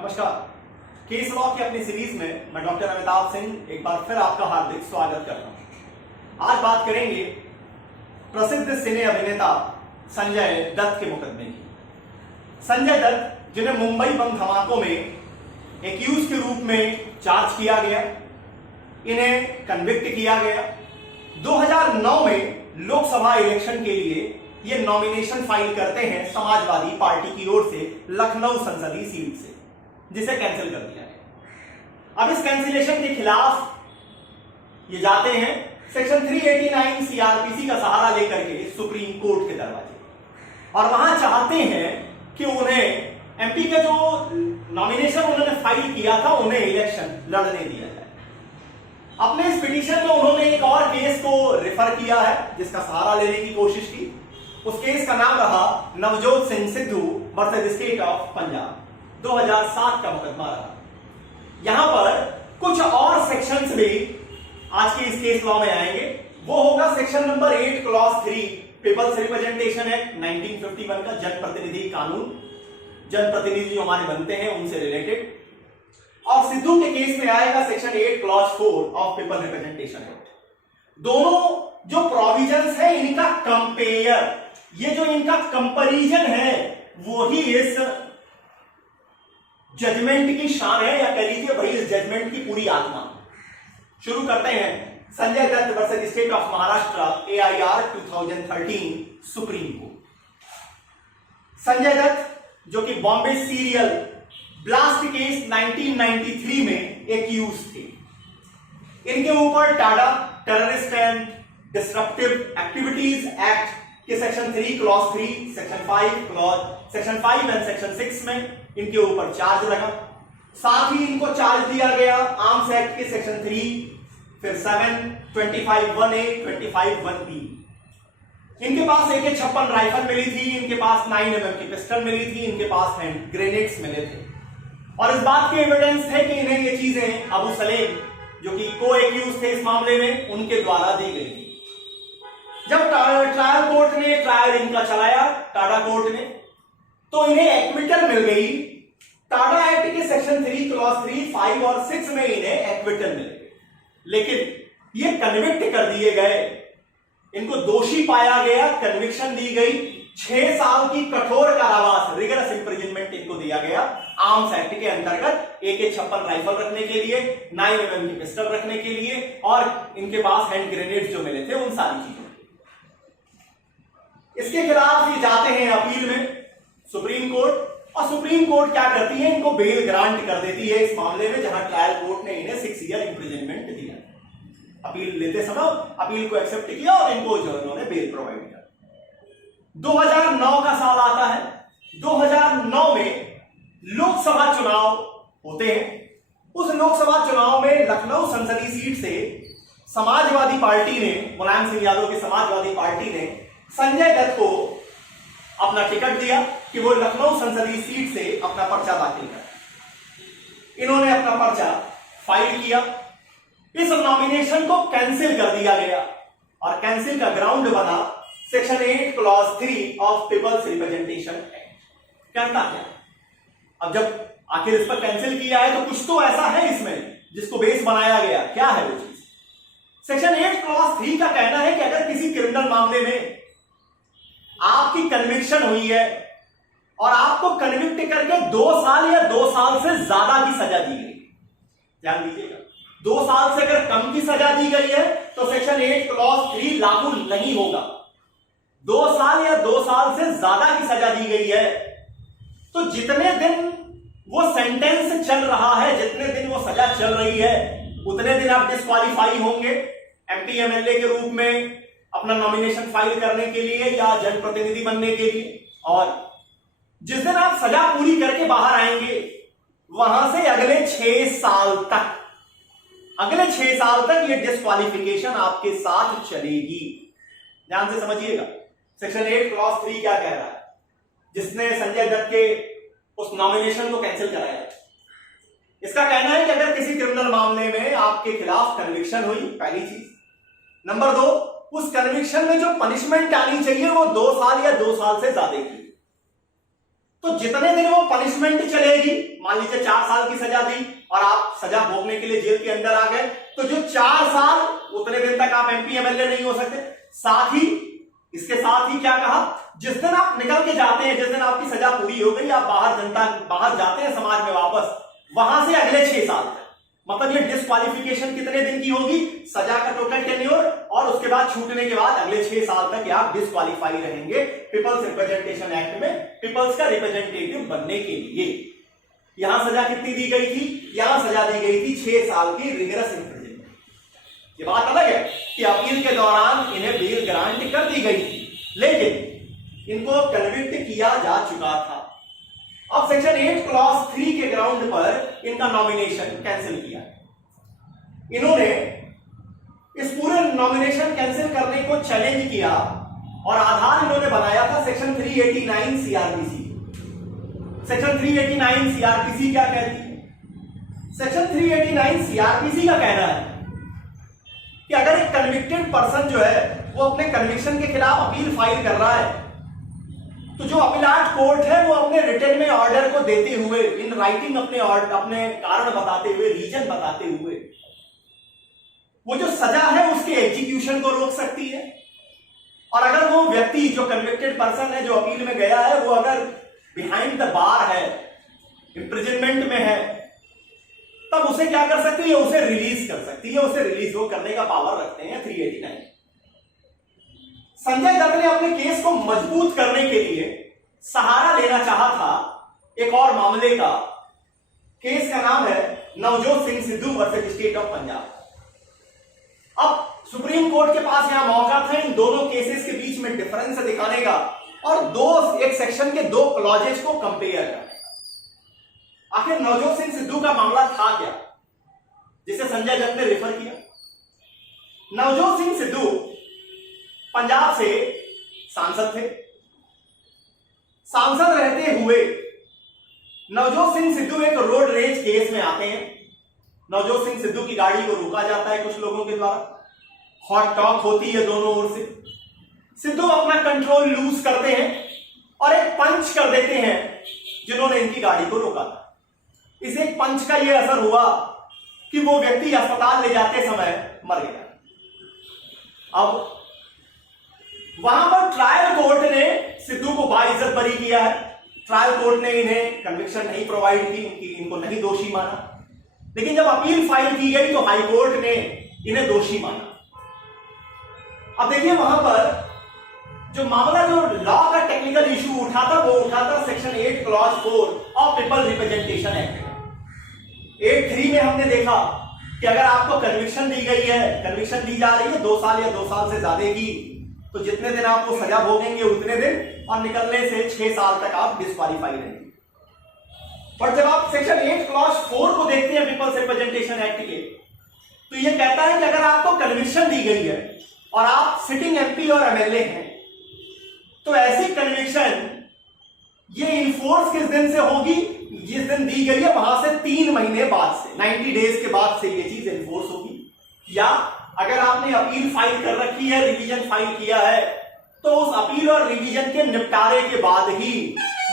नमस्कार। Case law की अपनी सीरीज में मैं डॉक्टर अमिताभ सिंह एक बार फिर आपका हार्दिक स्वागत करता हूं। आज बात करेंगे प्रसिद्ध सिने अभिनेता संजय दत्त के मुकदमे की। संजय दत्त जिन्हें मुंबई बम धमाकों में एक्यूज के रूप में चार्ज किया गया, इन्हें कन्विक्ट किया गया। 2009 में लोकसभा इलेक्शन के लिए ये नॉमिनेशन फाइल करते हैं समाजवादी पार्टी की ओर से लखनऊ संसदीय सीट से, जिसे कैंसिल कर दिया गया। अब इस कैंसिलेशन के खिलाफ ये जाते हैं सेक्शन 389 सीआरपीसी का सहारा लेकर के सुप्रीम कोर्ट के दरवाजे, और वहां चाहते हैं कि उन्हें एमपी का जो नॉमिनेशन उन्होंने फाइल किया था उन्हें इलेक्शन लड़ने दिया जाए। अपने इस पिटीशन में उन्होंने एक और केस को रेफर किया है जिसका सहारा लेने की कोशिश की। उस केस का नाम रहा Navjot Singh Sidhu versus state of Punjab, 2007 का मुकदमा रहा। यहां पर कुछ और सेक्शंस भी आज के इस केस लॉ में आएंगे। वो होगा section number 8 clause 3 peoples representation act 1951 का जनप्रतिनिधि कानून, जनप्रतिनिधि जो हमारे बनते हैं उनसे रिलेटेड, और सिद्धू के केस में आएगा section 8 clause 4 of people representation act. दोनों जो प्रोविजंस है इनका कंपेयर, ये जो इनका कंपैरिजन है वही इस जजमेंट की शान है, या कह लीजिए भाई इस जजमेंट की पूरी आत्मा। शुरू करते हैं Sanjay Dutt versus state of Maharashtra AIR 2013 supreme court. Sanjay Dutt जो कि बॉम्बे सीरियल ब्लास्ट केस 1993 में एक्यूज थे, इनके ऊपर TADA terrorist and destructive activities act के section 3 clause 3, section 5 and section 6 में इनके ऊपर चार्ज लगा। साथ ही इनको चार्ज दिया गया आर्म्स एक्ट के सेक्शन 3, फिर 7, 25(1)A, 25(1)B। इनके पास AK-56 राइफल मिली थी, इनके पास 9mm की पिस्टल मिली थी, इनके पास हैंड ग्रेनेड्स मिले थे, और इस बात की एविडेंस है कि इन्हें ये चीजें अबू सलेम जो कि को एक्यूज थे इस मामले में उनके द्वारा दी गई थी। जब ट्रायल कोर्ट ने ट्रायल इनका चलाया, टाडा कोर्ट ने, तो इन्हें एक्विटल मिल गई। टाडा एक्ट के सेक्शन 3 क्लॉज 3, 5 और 6 में इन्हें एक्विटल मिल गई, लेकिन ये कन्विक्ट कर दिए गए, इनको दोषी पाया गया, कन्विक्शन दी गई। 6 साल की कठोर कारावास, रिगरस इंप्रिजनमेंट इनको दिया गया आर्म्स एक्ट के अंतर्गत, AK-56 राइफल रखने के लिए, 9mm की पिस्टल रखने के लिए, और इनके पास हैंड ग्रेनेड जो मिले थे उन सारी चीजों। इसके खिलाफ ये जाते हैं अपील में सुप्रीम कोर्ट, और सुप्रीम कोर्ट क्या करती है, इनको बेल ग्रांट कर देती है इस मामले में, जहां ट्रायल कोर्ट ने इन्हें 6 ईयर इंप्रिजनमेंट दिया। अपील लेते समय अपील को एक्सेप्ट किया और इनको जो इन्होंने बेल प्रोवाइड किया। 2009 का साल आता है। 2009 में लोकसभा चुनाव होते हैं। उस लोकसभा चुनाव में लखनऊ संसदीय सीट से समाजवादी पार्टी ने, मुलायम सिंह यादव की समाजवादी पार्टी ने संजय दत्त को अपना टिकट दिया कि वो लखनऊ संसदीय सीट से अपना पर्चा दाखिल करें। इन्होंने अपना पर्चा फाइल किया। इस नॉमिनेशन को कैंसिल कर दिया गया, और कैंसिल का ग्राउंड बना section 8 clause 3 of peoples representation act. कहता क्या, अब जब आखिर इस पर कैंसिल किया है तो कुछ तो ऐसा है इसमें जिसको बेस बनाया गया। क्या है वो चीज? सेक्शन 8 क्लॉज 3 का कहना है कि अगर किसी क्रिमिनल मामले में आपकी कन्विक्शन हुई है और आपको कन्विक्ट करके 2 साल या 2 साल से ज्यादा की सजा दी गई, ध्यान दीजिएगा, 2 साल से अगर कम की सजा दी गई है तो सेक्शन 8 क्लॉज 3 लागू नहीं होगा। 2 साल या 2 साल से ज्यादा की सजा दी गई है तो जितने दिन वो सेंटेंस चल रहा है, जितने दिन वो सजा चल रही है, उतने दिन आप डिस्क्वालीफाई होंगे MP MLA के रूप में अपना नॉमिनेशन फाइल करने के लिए या जनप्रतिनिधि बनने के लिए। और जिस दिन आप सजा पूरी करके बाहर आएंगे वहां से अगले 6 साल तक ये डिस्क्वालिफिकेशन आपके साथ चलेगी। ध्यान से समझिएगा सेक्शन 8 क्लॉज 3 क्या कह रहा है। जिसने संजय दत्त के उस नॉमिनेशन को कैंसिल कराया, इसका कहना है कि अगर किसी क्रिमिनल मामले में आपके खिलाफ कन्विक्शन हुई, पहली चीज। नंबर 2, उस कन्विक्शन में जो पनिशमेंट आनी चाहिए वो 2 साल या 2 साल से ज्यादा की। तो जितने दिन वो पनिशमेंट चलेगी, मान लीजिए 4 साल की सजा दी और आप सजा भोगने के लिए जेल के अंदर आ गए, तो जो 4 साल उतने दिन तक आप एमपी एमएलए नहीं हो सकते। साथ ही इसके साथ ही क्या कहा, जिस दिन आप निकल के जाते हैं, जिस दिन आपकी सजा पूरी हो गई, आप बाहर जाते हैं समाज में वापस, वहां से अगले 6 साल तक, मतलब ये डिस्क्वालिफिकेशन कितने दिन की होगी, सजा का टोटल टेन्योर, और उसके बाद छूटने के बाद अगले 6 साल तक आप डिस्क्वालीफाई रहेंगे पीपल्स रिप्रेजेंटेशन एक्ट में पीपल्स का रिप्रेजेंटेटिव बनने के लिए। यहां सजा कितनी दी गई थी, यहां सजा दी गई थी 6 साल की रिगरस इम्प्रिजनमेंट। ये बात अलग है कि अपील के दौरान इन्हें बेल ग्रांट कर दी गई थी, लेकिन इनको कन्विक्ट किया जा चुका था। अब सेक्शन 8 क्लॉज 3 के ग्राउंड पर इनका नॉमिनेशन कैंसिल किया। इन्होंने इस पूरे नॉमिनेशन कैंसिल करने को चैलेंज किया और आधार इन्होंने बनाया था सेक्शन 389 सीआरपीसी। सेक्शन 389 सीआरपीसी क्या कहती है? सेक्शन 389 सीआरपीसी का कहना है कि अगर एक कन्विक्टेड पर्सन जो है वो अपने कन्विक्शन के खिलाफ अपील फाइल कर रहा है, तो जो अपीलाट कोर्ट है वो अपने रिटन में ऑर्डर को देते हुए, इन राइटिंग अपने कारण बताते हुए, रीजन बताते हुए, वो जो सजा है उसके एग्जीक्यूशन को रोक सकती है। और अगर वो व्यक्ति जो कन्विक्टेड पर्सन है, जो अपील में गया है, वो अगर बिहाइंड द बार है, इंप्रिजनमेंट में है, तब उसे क्या कर सकती है, उसे रिलीज कर सकती है। उसे रिलीज वो करने का पावर रखते हैं 389। संजय दत्त ने अपने केस को मजबूत करने के लिए सहारा लेना चाहा था एक और मामले का। केस का नाम है Navjot Singh Sidhu versus state of Punjab. अब सुप्रीम कोर्ट के पास यहां मौका था इन दोनों केसेस के बीच में डिफरेंस दिखाने का और एक सेक्शन के 2 क्लॉजेस को कंपेयर करने का। आखिर नवजोत सिंह सिद्धू का मामला था क्या जिसे संजय दत्त ने रेफर किया? नवजोत सिंह सिद्धू पंजाब से सांसद थे। सांसद रहते हुए नवजोत सिंह सिद्धू एक रोड रेज केस में आते हैं। नवजोत सिंह सिद्धू की गाड़ी को रोका जाता है कुछ लोगों के द्वारा, हॉट टॉक होती है दोनों ओर से। सिद्धू अपना कंट्रोल लूज करते हैं और एक पंच कर देते हैं जिन्होंने इनकी गाड़ी को रोका था। इस एक पंच का यह असर हुआ कि वो व्यक्ति अस्पताल ले जाते समय मर गया। अब वहां पर ट्रायल कोर्ट ने सिद्धू को बाइज्जत बरी किया है। ट्रायल कोर्ट ने इन्हें कन्विक्शन नहीं प्रोवाइड की, इनको नहीं दोषी माना। लेकिन जब अपील फाइल की गई तो हाई कोर्ट ने इन्हें दोषी माना। अब देखिए वहां पर जो मामला, जो लॉ का टेक्निकल इशू उठा था, वो उठा था section 8 clause 4 of people representation act. 8(3) में हमने देखा कि अगर आपको कन्विक्शन दी गई है, कन्विक्शन दी जा रही है 2 साल या 2 साल से ज्यादा की, तो जितने दिन आपको सजा भोगेंगे उतने दिन, और निकलने से 6 साल तक आप डिस्क्वालीफाई रहेंगे। पर जब आप सेक्शन 8 क्लॉज 4 को देखते हैं पीपल्स रिप्रेजेंटेशन एक्ट के, तो यह कहता है कि अगर आपको कन्विक्शन दी गई है और आप सिटिंग एमपी और एमएलए हैं, तो ऐसी कन्विक्शन ये इन्फोर्स किस दिन से होगी? जिस दिन दी गई है वहां से 3 महीने बाद से, 90 डेज के बाद से ये चीज इन्फोर्स होगी। या अगर आपने अपील फाइल कर रखी है, रिवीजन फाइल किया है, तो उस अपील और रिवीजन के निपटारे के बाद ही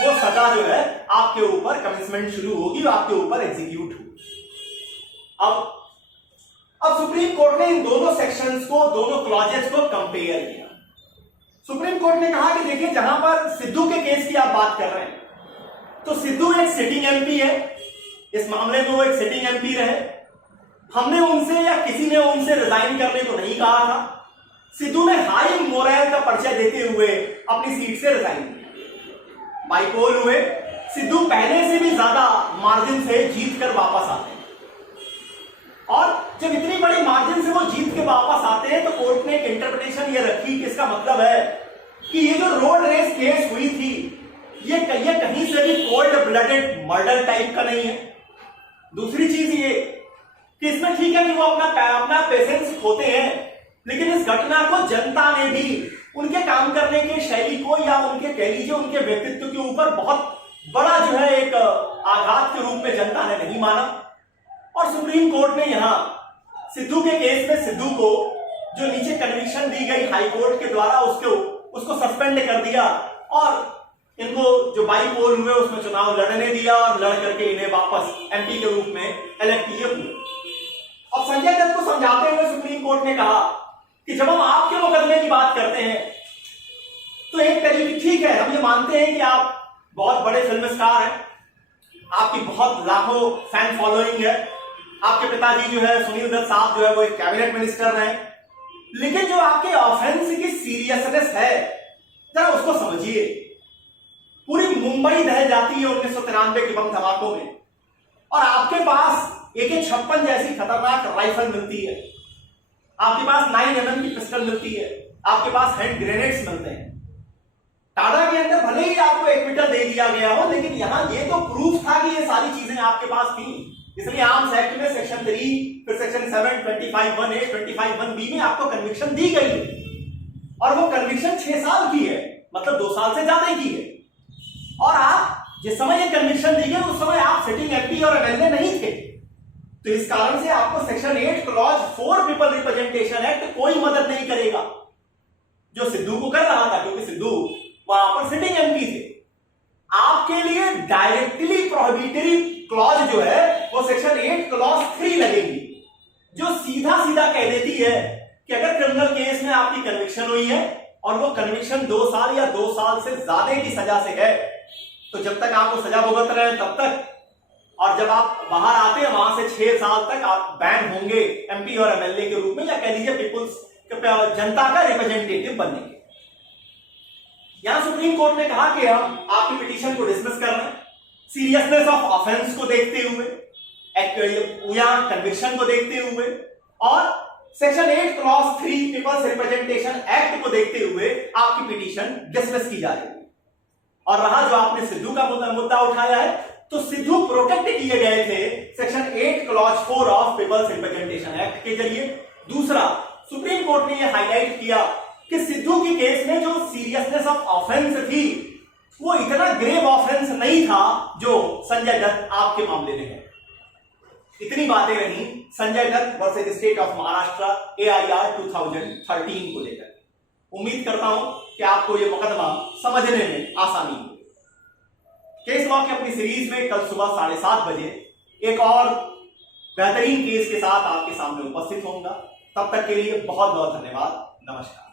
वो सजा जो है आपके ऊपर कमिटमेंट शुरू होगी, आपके ऊपर एग्जीक्यूट होगी। अब सुप्रीम कोर्ट ने इन दोनों सेक्शंस को, दोनों क्लॉजेस को कंपेयर किया। सुप्रीम कोर्ट ने कहा कि देखिए, जहां पर सिद्धू के केस की आप बात कर रहे हैं, तो सिद्धू एक सिटिंग एमपी है। इस मामले में वो एक सिटिंग एमपी रहे। हमने उनसे या किसी ने उनसे रिजाइन करने को नहीं कहा था। सिद्धू ने हाई मोरल का परिचय देते हुए अपनी सीट से रिजाइन किया। बाइपोल हुए, सिद्धू पहले से भी ज्यादा मार्जिन से जीत कर वापस आते हैं, और जब इतनी बड़ी मार्जिन से वो जीत के वापस आते हैं तो कोर्ट ने एक इंटरप्रिटेशन ये रखी कि इसका मतलब है कि ये जो रोड रेस केस हुई थी, ये कहीं से भी कोल्ड ब्लडेड मर्डर टाइप का नहीं है। दूसरी चीज ये कि इसमें ठीक है कि वो अपना पेशेंस खोते हैं, लेकिन इस घटना को जनता ने भी उनके काम करने के शैली को, या उनके कह लीजिए उनके व्यक्तित्व के ऊपर बहुत बड़ा जो है एक आघात के रूप में जनता ने नहीं माना। और सुप्रीम कोर्ट ने यहां सिद्धू के केस में सिद्धू को जो नीचे कन्विक्शन दी गई हाई कोर्ट के द्वारा उसको सस्पेंड कर दिया और इनको जो बाईपोल हुए उसमें चुनाव लड़ने दिया और लड़ करके इन्हें वापस एमपी के रूप में इलेक्ट किए हुए। अब संजय दत्त को समझाते हुए सुप्रीम कोर्ट ने कहा कि जब हम आपके मुकदमे की बात करते हैं तो एक तरीके ठीक है, हम ये मानते हैं कि आप बहुत बड़े फिल्म स्टार हैं, आपकी बहुत लाखों फैन फॉलोइंग है, आपके पिताजी जो है सुनील दत्त साहब जो है वो एक कैबिनेट मिनिस्टर हैं, लेकिन जो आपके ऑफेंस की सीरियसनेस है जरा उसको समझिए। पूरी मुंबई दह जाती है 1993 के बम धमाकों में और आपके पास AK-56 जैसी खतरनाक राइफल मिलती है, आपके पास 9mm की पिस्टल मिलती है, आपके पास हैंड ग्रेनेड्स मिलते हैं। टाडा के अंदर भले ही आपको एक्विटल दे दिया गया हो, लेकिन यहां ये तो प्रूफ था कि ये सारी चीजें आपके पास थी, इसलिए आर्म्स एक्ट में सेक्शन 3 फिर सेक्शन 7 25(1)(a) 25(1)(b) में आपको कन्विक्शन दी गई है और वो कन्विक्शन 6 साल की है, मतलब 2 साल से ज्यादा की है। और आप जिस समय ये कन्विक्शन दी गई उस समय आप सिटिंग एमपी और एमएलए नहीं थे, तो इस कारण से आपको section 8 clause 4 people representation act कोई मदद नहीं करेगा जो सिद्धू को कर रहा था, क्योंकि सिद्धू वहां पर सिटिंग एमपी थे। आपके लिए डायरेक्टली प्रोहिबिटरी क्लॉज जो है वो सेक्शन 8 क्लॉज 3 लगेगी, जो सीधा सीधा कह देती है कि अगर क्रिमिनल केस में आपकी कन्विक्शन हुई है और वो कन्विक्शन 2 साल या 2 साल से ज्यादा की सजा से है, तो जब तक आपको सजा भुगत रहे हैं तब तक, और जब आप बाहर आते हैं वहां से 6 साल तक आप बैन होंगे एमपी और एमएलए के रूप में, या कह लीजिए पीपुल्स जनता का रिप्रेजेंटेटिव बनने के। यहां सुप्रीम कोर्ट ने कहा कि हम आपकी पिटीशन को डिसमिस कर रहे हैं सीरियसनेस ऑफ ऑफेंस को देखते हुए, कन्विक्शन को देखते हुए और section 8 clause 3 peoples representation act को देखते हुए आपकी पिटीशन डिसमिस की जा रही है। और रहा जो आपने सिद्धू का मुद्दा उठाया है, तो सिद्धू प्रोटेक्ट किए गए थे section 8 clause 4 of peoples representation act के जरिए। दूसरा, सुप्रीम कोर्ट ने यह हाईलाइट किया कि सिद्धू की केस में जो सीरियसनेस ऑफ ऑफेंस थी वो इतना ग्रेव ऑफेंस नहीं था जो संजय दत्त आपके मामले में है। इतनी बातें रही Sanjay Dutt versus state of Maharashtra AIR 2013 को लेकर। उम्मीद करता हूं कि आपको यह मुकदमा समझने में आसानी होगी। केस लॉ की अपनी सीरीज में कल सुबह 7:30 बजे एक और बेहतरीन केस के साथ आपके सामने उपस्थित होऊंगा। तब तक के लिए बहुत बहुत धन्यवाद। नमस्कार।